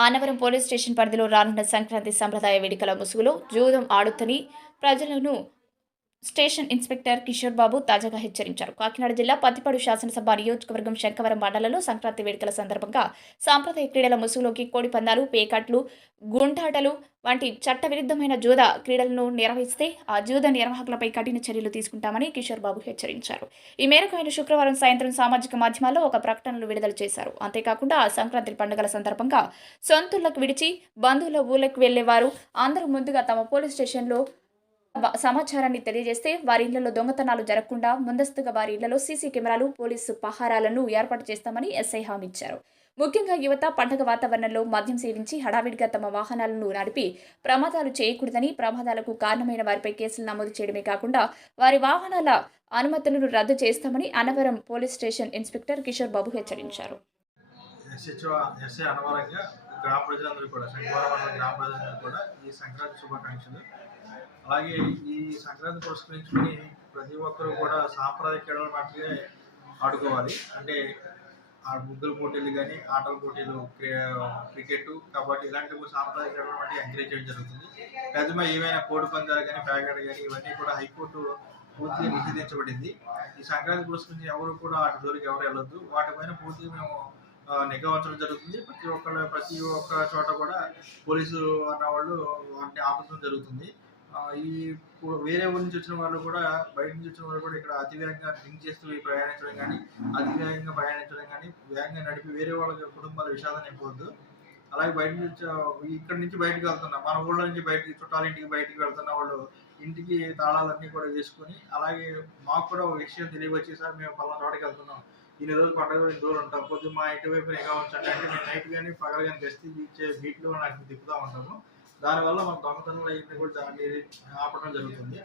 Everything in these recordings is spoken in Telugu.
ఆనవరం పోలీస్ స్టేషన్ పరిధిలో రానున్న సంక్రాంతి సంప్రదాయ వేడుకల ముసుగులో జూదం ఆడుతని ప్రజలను స్టేషన్ ఇన్స్పెక్టర్ కిషోర్ బాబు తాజాగా హెచ్చరించారు. కాకినాడ జిల్లా పత్తిపాడు శాసనసభ నియోజకవర్గం శంకవరం మండలంలో సంక్రాంతి వేడుకల సందర్భంగా సాంప్రదాయ క్రీడల ముసుగులోకి కోడి పందాలు పేకాట్లు గుంటాటలు వంటి చట్టవిరుద్ధమైన జూద క్రీడలను నిర్వహిస్తే ఆ జూద నిర్వాహకులపై కఠిన చర్యలు తీసుకుంటామని కిషోర్ బాబు హెచ్చరించారు. ఈ మేరకు ఆయన శుక్రవారం సాయంత్రం సామాజిక మాధ్యమాల్లో ఒక ప్రకటనలు విడుదల చేశారు. అంతేకాకుండా ఆ సంక్రాంతి పండుగల సందర్భంగా సొంతులకు విడిచి బంధువుల ఊళ్ళకు వెళ్ళేవారు అందరూ ముందుగా తమ పోలీస్ స్టేషన్లో సమాచారాన్ని తెలియజేస్తే వారి ఇళ్ళలో దొంగతనాలు జరగకుండా ముందస్తుగా వారి ఇళ్ళలో సీసీ కెమెరాలు పోలీసు పహారాలను ఏర్పాటు చేస్తామని ఎస్ఐ హామీ ఇచ్చారు. ముఖ్యంగా యువత పండగ వాతావరణంలో మద్యం సేవించి హడావిడిగా తమ వాహనాలను నడిపి ప్రమాదాలు చేయకూడదని ప్రమాదాలకు కారణమైన వారిపై కేసులు నమోదు చేయడమే కాకుండా వారి వాహనాల అనుమతులను రద్దు చేస్తామని Annavaram police station inspector Kishore Babu హెచ్చరించారు. ఎస్హెచ్ఓ ఎస్ఐ అనవరంగా గ్రామ ప్రజలందరూ కూడా శనివారం మండల గ్రామ ప్రజలందరూ కూడా ఈ సంక్రాంతి శుభాకాంక్షలు. అలాగే ఈ సంక్రాంతి పురస్కరించుకుని ప్రతి ఒక్కరూ కూడా సాంప్రదాయ క్రీడల మాటలే ఆడుకోవాలి. అంటే ఆ ముగ్గురు పోటీలు కానీ ఆటల పోటీలు క్రికెట్ కబడ్డీ ఇలాంటి సాంప్రదాయ క్రీడలు బట్టి ఎంకరేజ్ చేయడం జరుగుతుంది. పెద్దమ ఏవైనా కోడి పందాలు కానీ ప్యాకెట్ కానీ ఇవన్నీ కూడా హైకోర్టు పూర్తిగా నిషేధించబడింది. ఈ సంక్రాంతి పురస్కరించి ఎవరు కూడా వాటి జోలికి ఎవరు వెళ్ళొద్దు. వాటిపైన పూర్తిగా మేము నిఘా ఉంచడం జరుగుతుంది. ప్రతి ఒక్కళ్ళ ప్రతి ఒక్క చోట కూడా పోలీసు అన్న వాళ్ళు వాటిని ఆపడం జరుగుతుంది. ఈ వేరే ఊరి నుంచి వచ్చిన వాళ్ళు కూడా బయట నుంచి వచ్చిన వాళ్ళు కూడా ఇక్కడ అతివేగంగా డ్రింక్ చేస్తూ ప్రయాణించడం కానీ అతివేగంగా ప్రయాణించడం కానీ వేగంగా నడిపి వేరే వాళ్ళ కుటుంబాల విషాదాన్ని ఇవ్వద్దు. అలాగే బయట నుంచి ఇక్కడ నుంచి బయటకు వెళ్తున్నా. మన ఊళ్ళో నుంచి బయటికి చుట్టాల ఇంటికి బయటికి వెళ్తున్న వాళ్ళు ఇంటికి తాళాలన్నీ కూడా వేసుకొని అలాగే మాకు కూడా ఒక విషయం తెలియవచ్చేసారి మేము పలానా చోటకి వెళ్తున్నాం. ఇన్ని రోజులు పండుగ ఇన్ని రోజులు ఉంటాం. కొద్దిగా మా ఇంటి వైపు ఎగా ఉంచండి అంటే మేము నైట్ కానీ పగలు కానీ గస్తీ ఇచ్చే బీట్లో నాకు తిప్పుతూ ఉంటాము. దానివల్ల మన దొంగతనంలో అయింది కూడా దాన్ని ఆపడం జరుగుతుంది.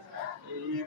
ఈ